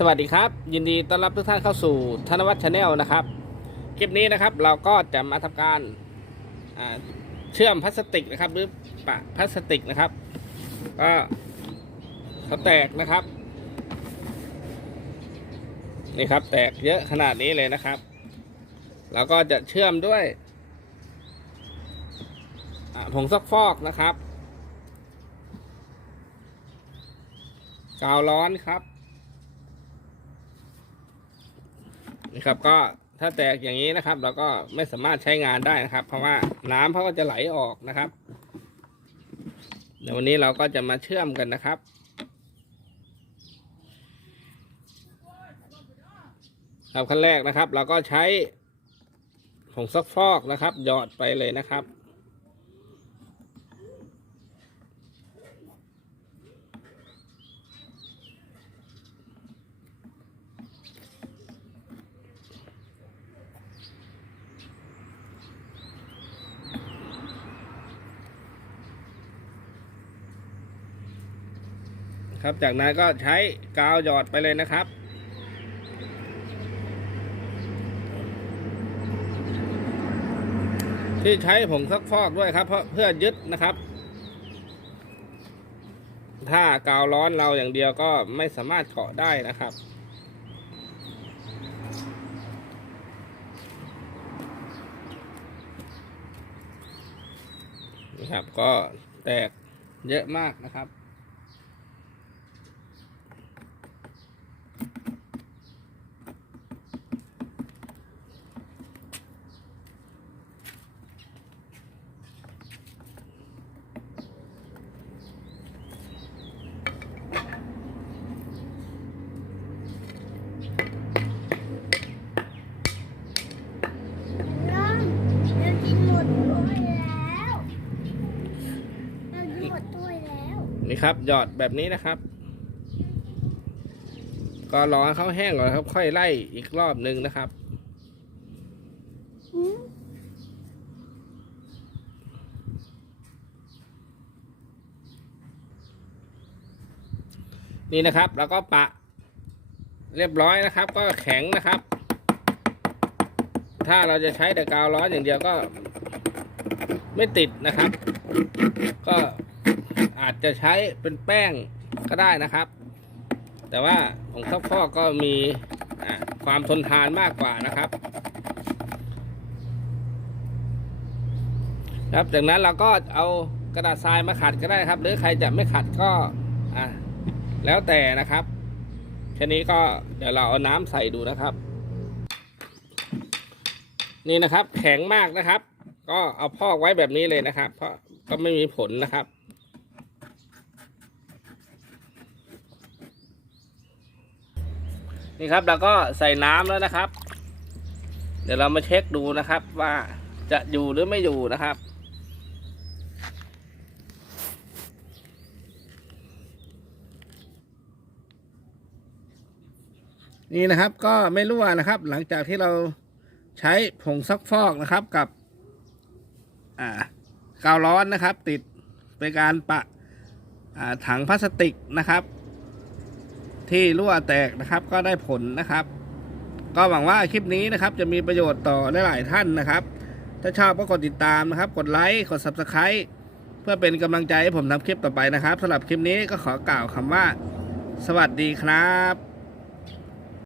สวัสดีครับ ยินดีต้อนรับทุกท่านเข้าสู่ธนวัฒน์ชาแนลนะครับ คลิปนี้นะครับเราก็จะมาทำการเชื่อมพลาสติกนะครับ หรือปะพลาสติกนะครับก็เขาแตกนะครับนี่ครับ แตกเยอะขนาดนี้เลยนะครับเราก็จะเชื่อมด้วยผงซักฟอกนะครับกาวร้อนครับ นะครับ ก็ถ้าแตกอย่างนี้นะครับ เราก็ไม่สามารถใช้งานได้นะครับ เพราะว่าน้ำเขาก็จะไหลออกนะครับเดี๋ยววันนี้เราก็จะมาเชื่อมกันนะครับ ครับขั้นแรกนะครับ เราก็ใช้ผงซักฟอกนะครับ หยอดไปเลยนะครับ ครับ จากนั้นก็ใช้กาวหยอดไปเลยนะครับ ที่ใช้ผงซักฟอกด้วยครับ เพราะเพื่อยึดนะครับ ถ้ากาวร้อนเราอย่างเดียวก็ไม่สามารถเกาะได้นะครับนะครับก็แตกเยอะมากนะครับ น้องเรากินหมดถ้วยแล้วเรากินหมดถ้วยแล้ว นี่ครับ หยอดแบบนี้นะครับ ก็รอให้เขาแห้งก่อนครับ ค่อยไล่อีกรอบหนึ่งนะครับนี่นะครับ แล้วก็ปะ เรียบร้อยนะครับ ก็แข็งนะครับ ถ้าเราจะใช้แต่กาวร้อนอย่างเดียวก็ ไม่ติดนะครับ ก็อาจจะใช้เป็นแป้งก็ได้นะครับ แต่ว่าของซักฟอกก็มีความทนทานมากกว่านะครับ ครับจากนั้นเราก็เอากระดาษทรายมาขัดก็ได้ครับ หรือใครจะไม่ขัดก็อ่าแล้วแต่นะครับ แค่นี้ก็เดี๋ยวเราเอาน้ำใส่ดูนะครับ นี่นะครับ แข็งมากนะครับ ก็เอาพอกไว้แบบนี้เลยนะครับ เพราะก็ไม่มีผลนะครับนี่ครับเราก็ใส่น้ำแล้วนะครับ เดี๋ยวเรามาเช็คดูนะครับ ว่าจะอยู่หรือไม่อยู่นะครับ นี่นะครับก็ไม่รั่วนะครับ หลังจากที่เราใช้ผงซักฟอกนะครับกับอ่ากาวร้อนนะครับ ติดเป็นการปะถังพลาสติกนะครับ ที่รั่วแตกนะครับ ก็ได้ผลนะครับ ก็หวังว่าคลิปนี้นะครับ จะมีประโยชน์ต่อหลายๆท่านนะครับ ถ้าชอบก็กดติดตามนะครับ กดไลค์กด subscribe เพื่อเป็นกำลังใจให้ผมทำคลิปต่อไปนะครับสำหรับคลิปนี้ก็ขอกล่าวคำว่า สวัสดีครับ